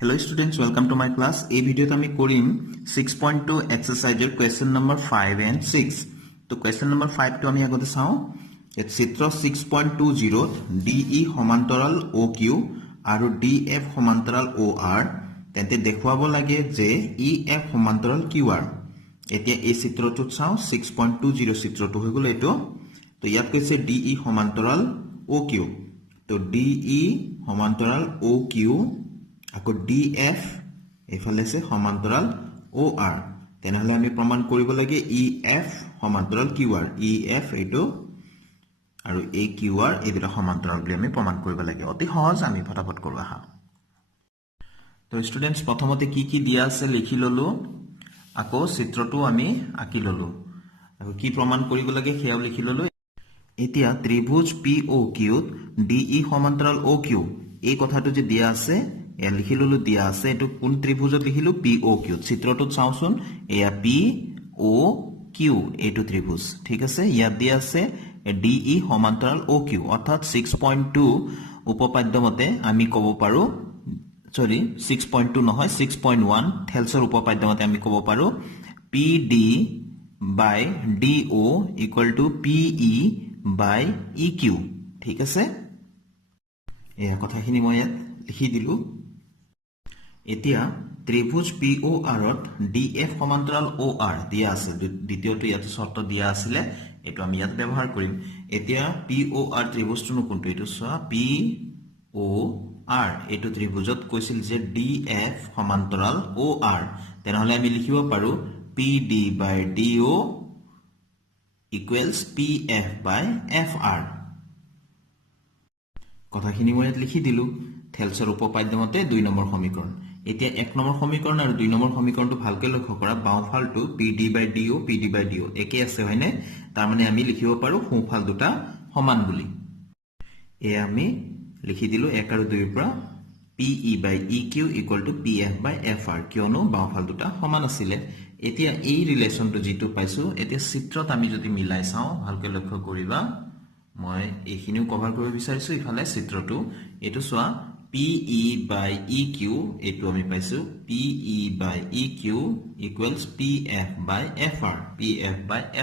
Hello students, welcome to my class. এই ভিডিওতে আমি কৰিম 6.2 এক্সাৰসাইজৰ কোৱেশ্চন নম্বৰ 5 and 6. তো কোৱেশ্চন নম্বৰ 5 টো আমি আগতে চাও। এত চিত্ৰ 6.20 DE সমান্তৰাল OQ আৰু DF সমান্তৰাল OR তেন্তে দেখুৱাব লাগে যে EF সমান্তৰাল QR। এতিয়া এই চিত্ৰটোত চাও 6.20 চিত্ৰটো হৈ গ'ল এটো। তো ইয়াত কৈছে DE সমান্তৰাল OQ। তো DE সমান্তৰাল OQ আকৌ DF এফালে আছে সমান্তৰাল OR তেনেহলে আমি প্ৰমাণ কৰিব লাগে EF সমান্তৰাল QR EF এটো আৰু AQR এই দুটা সমান্তৰাল বুলি আমি প্ৰমাণ কৰিব লাগে অতি সহজ আমি ফটাফট কৰো আহা তো ষ্টুডেন্টস প্ৰথমতে কি দিয়া আছে লিখি ললো আকৌ চিত্ৰটো আমি আঁকি ললো আৰু কি প্ৰমাণ কৰিব লাগে সেয়াও লিখি ললো এতিয়া ত্ৰিভুজ POQ DE সমান্তৰাল OQ এই কথাটো যে দিয়া আছে এ লিখিললো দিয়া আছে এটো কোন ত্রিভুজত লিখিলো POQ চিত্ৰটোত চাওছুন এয়া POQ এটো ত্ৰিভুজ ঠিক আছে ইয়াত দিয়া আছে DE সমান্তৰাল OQ অৰ্থাৎ 6.2 উপপাদ্য মতে আমি কব পাৰো সৰি 6.2 নহয় 6.1 থেলছৰ উপপাদ্য মতে আমি কব পাৰো PD by DO equal to PE by EQ ঠিক আছে এয়া কথাখিনি মই লিখি দিলো এতিয়া ত্রিভুজ POR ত DF সমান্তৰাল OR দিয়া আছে দ্বিতীয়টো ইয়াত শৰ্ত দিয়া আছিল এটো আমি ইয়াত ব্যৱহাৰ কৰিম এতিয়া POR ত্ৰিভুজটো কোনটো এটো সোৱা POR এটো ত্ৰিভুজত কৈছিল যে DF সমান্তৰাল OR তেনেহলে আমি লিখিব পাৰো PD by DO equals PF by FR কথাখিনি মই ইয়াত লিখি দিলো থেলছৰ উপপাদ্য মতে 2 নম্বৰ সমীকৰণ এতিয়া 1 নম্বৰ সমীকৰণ আৰু 2 নম্বৰ সমীকৰণটো ভালকৈ লক্ষ্য কৰা বাওঁফালটো PD by DO একে আছে হয়নে তাৰ মানে আমি লিখিব পাৰো সোঁফাল দুটা সমান বুলি এ আমি লিখি দিলো 1 আৰু 2 ৰ পৰা PE by EQ equal to PF by FR কিয়নো বাওঁফাল দুটা সমান আছিল এতিয়া এই ৰিলেচনটো যেটো পাইছো এতিয়া চিত্ৰত আমি যদি মিলাই চাও ভালকৈ লক্ষ্য কৰিবা মই এইখিনিও কভাৰ কৰিব বিচাৰিছো ইফালে চিত্ৰটো এটো সোৱা PE by EQ এটো আমি পাইছো PE by EQ equals PF by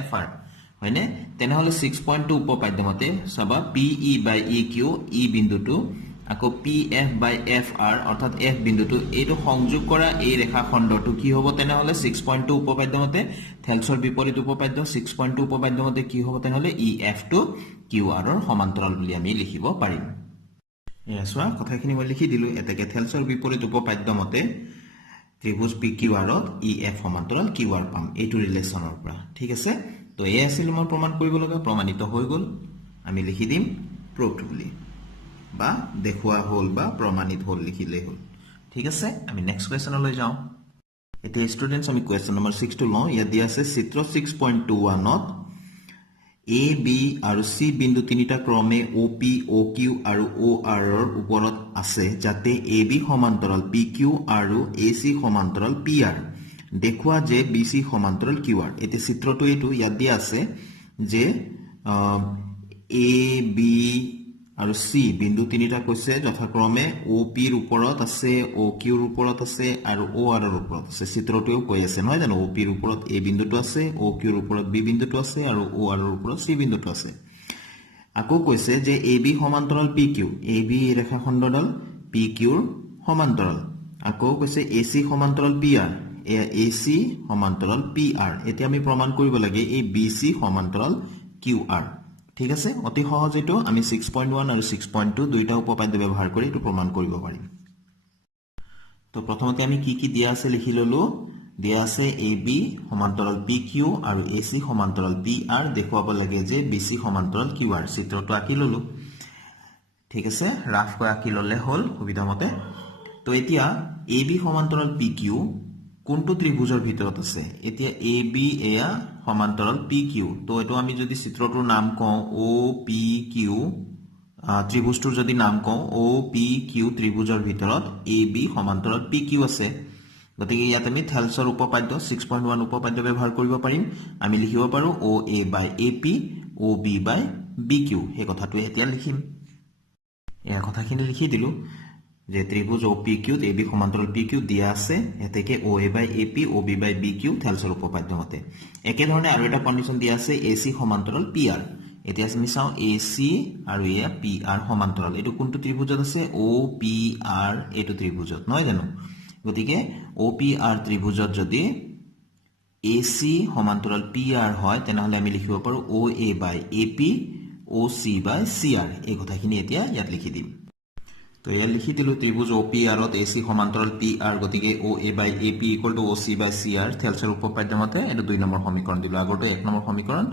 FR হয়নে তেনেহলে 6.2 উপপাদ্য মতে সবা PE by EQ ই বিন্দুটো আকৌ PF by FR অৰ্থাৎ F বিন্দুটো এটো সংযোগ কৰা এই ৰেখাখণ্ডটো কি হ'ব তেনেহলে 6.2 উপপাদ্য মতে থেলছৰ বিপৰীত উপপাদ্য 6.2 উপপাদ্য মতে কি হ'ব তেনেহলে EF টো QR ৰ সমান্তৰাল বুলি আমি লিখিব পাৰিম এসোৱা কথাখিনি মই লিখি দিলো এটাকে থেলছৰ বিপৰীত উপপাদ্য মতে ত্ৰিভুজ PQR ত EF সমান্তৰাল QR পাম এইটো ৰিলেচনৰ পৰা ঠিক আছে তো এই আছিল মই প্ৰমাণ কৰিব লগা প্ৰমাণিত হৈ গল আমি লিখি দিম প্ৰুভড বুলি বা দেখুৱা হল বা প্ৰমাণিত হল লিখিলে হল ঠিক আছে আমি নেক্সট কোৱেশ্চনলৈ যাও এতিয়া ষ্টুডেন্টস আমি কোৱেশ্চন নম্বৰ 6 টো লও ইয়াত দিয়া আছে চিত্ৰ 6.21 ত A B আৰু C বিন্দু তিনিটা ক্ৰমে OP OQ আৰু OR ৰ ওপৰত আছে যাতে AB সমান্তৰাল PQ আৰু AC সমান্তৰাল PR দেখুৱা যে BC সমান্তৰাল QR এতে চিত্ৰটো এটো ইয়াত দিয়া আছে যে AB আৰু C বিন্দু তিনিটা কৈছে যথাক্ৰমে OP ৰ ওপৰত আছে OQ ৰ ওপৰত আছে আৰু OR ৰ ওপৰত আছে চিত্ৰটোও কৈ আছে নহয় জানো OP ৰ ওপৰত A বিন্দুটো আছে OQ ৰ ওপৰত B বিন্দুটো আছে আৰু OR ৰ ওপৰত C বিন্দুটো আছে আকৌ কৈছে যে AB সমান্তৰাল PQ AB ৰেখাখণ্ডডাল PQ ৰ সমান্তৰাল আকৌ কৈছে AC সমান্তৰাল PR AC সমান্তৰাল PR এতিয়া আমি প্ৰমাণ কৰিব লাগে এই BC সমান্তৰাল QR ঠিক আছে অতি সহজ এটো আমি 6.1 আৰু 6.2 দুইটা উপপাদ্য ব্যৱহাৰ কৰি এটো প্ৰমাণ কৰিব পাৰিম তো প্ৰথমতে আমি কি দিয়া আছে লিখি ললো দিয়া আছে AB সমান্তৰাল PQ আৰু AC সমান্তৰাল PR দেখুৱাব লাগে যে BC সমান্তৰাল QR চিত্ৰটো আঁকি ললো ঠিক আছে ৰাফ কৈ আঁকি ললে হল সুবিধামতে তো এতিয়া AB সমান্তৰাল PQ কোনটো ত্ৰিভুজৰ ভিতৰত আছে এতিয়া AB এয়া সমান্তৰাল PQ তো এটো আমি যদি চিত্ৰটোৰ নাম কওঁ OPQ ত্ৰিভুজটোৰ যদি নাম কওঁ OPQ ত্ৰিভুজৰ ভিতৰত AB সমান্তৰাল PQ আছে গতিকে ইয়াত আমি থেলছৰ উপপাদ্য 6.1 উপপাদ্য ব্যৱহাৰ কৰিব পাৰিম আমি লিখিব পাৰো OA by AP OB by BQ হে কথাটো এতিয়া লিখিম এই কথাখিনি লিখি দিলো যে ত্রিভুজ OPQ AB সমান্তরাল PQ দিয়া আছে এতেকে OA/AP OB/BQ থেলছৰ উপপাদ্য মতে একে ধৰণে আৰু এটা কন্ডিশন দিয়া আছে AC সমান্তৰাল PR এতিয়া আমি চাও AC আৰু এয়া PR সমান্তৰাল এটো কোনটো ত্ৰিভুজত আছে OPR এটো ত্ৰিভুজত নহয় জানো গতিকে OPR ত্ৰিভুজত যদি AC সমান্তৰাল PR হয় তেনেহলে আমি লিখিব পাৰো OA/AP OC/CR এই কথাখিনি এতিয়া ইয়াত লিখি দিম তো এয়া লিখি দিলো ত্রিভুজ OPR ত AC সমান্তরাল PR গতিকে OA/AP = OC/CR থেলছৰ উপপাদ্য মতে এটো 2 নম্বৰ সমীকৰণ দিলো আগৰটো 1 নম্বৰ সমীকৰণ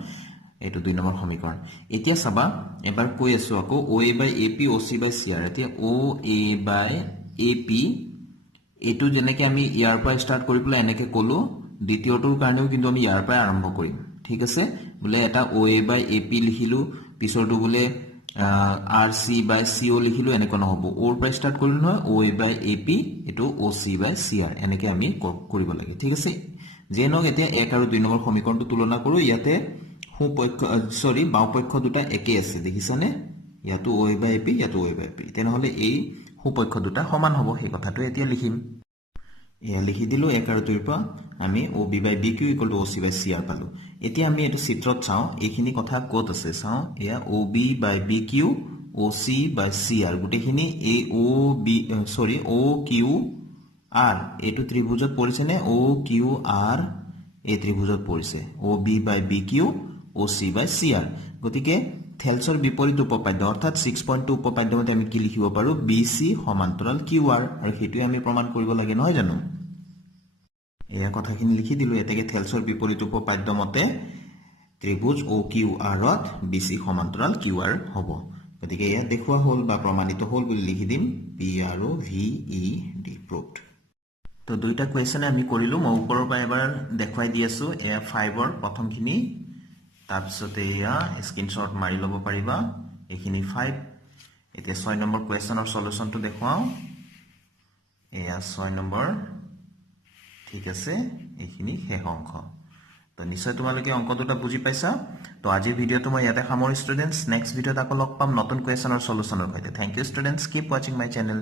এটো 2 নম্বৰ সমীকৰণ এতিয়া চাবা এবাৰ কৈ আছো আকৌ OA/AP OC/CR এতিয়া OA/AP এটো যেনেকৈ আমি ইয়াৰ পৰা স্টাৰ্ট কৰি পেলাই এনেকৈ কলো দ্বিতীয়টোৰ কাৰণেও কিন্তু আমি ইয়াৰ পৰা আৰম্ভ কৰিম ঠিক আছে বলে এটা OA/AP লিখিলো পিছৰটো বলে RC/CO লিখিলো এনেকৈ নহব ওৰ পৰা স্টাৰ্ট কৰিলো নহয় OA/AP এটো OC/CR এনেকৈ আমি কৰিব লাগে ঠিক আছে যেনক এতিয়া 1 আৰু 2 নম্বৰ সমীকৰণটো তুলনা কৰো ইয়াতে বাওপক্ষ দুটা একে আছে দেখিছানে ইয়াতো OA/AP ইয়াতো OA/AP তেনেহলে এই সুপক্ষ দুটা সমান হ'ব এই কথাটো এতিয়া লিখিম এয়া লিখি দিলো 1 আৰু 2 ৰ পৰা আমি OB/BQ = OC/CR পালো এতিয়া আমি এটো চিত্ৰত চাও এইখিনি কথা ক'ত আছে চাও এয়া OB/BQ OC/CR গুটেখিনি OQR এটো ত্ৰিভুজত পৰিছে নে OQR এই ত্ৰিভুজত পৰিছে OB/BQ OC/CR গতিকে থেলছৰ বিপৰীত উপপাদ্য অৰ্থাৎ 6.2 উপপাদ্য মতে আমি কি লিখিব পাৰো BC সমান্তৰাল QR আৰু হেতুই আমি প্ৰমাণ কৰিব লাগে নহয় জানো এয়া কথাখিনি লিখি দিলো এতেকে থেলছৰ বিপৰীত উপপাদ্য মতে ত্ৰিভুজ OQR ত BC সমান্তৰাল QR হ'ব গতিকে এয়া দেখুৱা হ'ল বা প্ৰমাণিত হ'ল বুলি লিখি দিম PROVED proved তো দুইটা কোৱেশ্চন আমি কৰিলো মই ওপৰৰ পৰা এবাৰ দেখুৱাই দি আছো এয়া 5 ৰ প্ৰথমখিনি তাৰপিছতে এয়া স্ক্ৰিনশ্বট মাৰি ল'ব পাৰিবা এইখিনি 5 এতিয়া 6 নম্বৰ কোৱেশ্চনৰ সলিউশনটো দেখুৱাও এয়া 6 নম্বৰ ঠিক আছে এইখিনি শেষ অংক তো নিশ্চয় তোমালোকে অংক দুটা বুজি পাইছা তো আজিৰ ভিডিওটো মই ইয়াতে সামৰি ষ্টুডেন্টস নেক্সট ভিডিওত আকৌ লগ পাম নতুন কোৱেশ্চনৰ সলিউশনৰ সৈতে thank you students keep watching my channel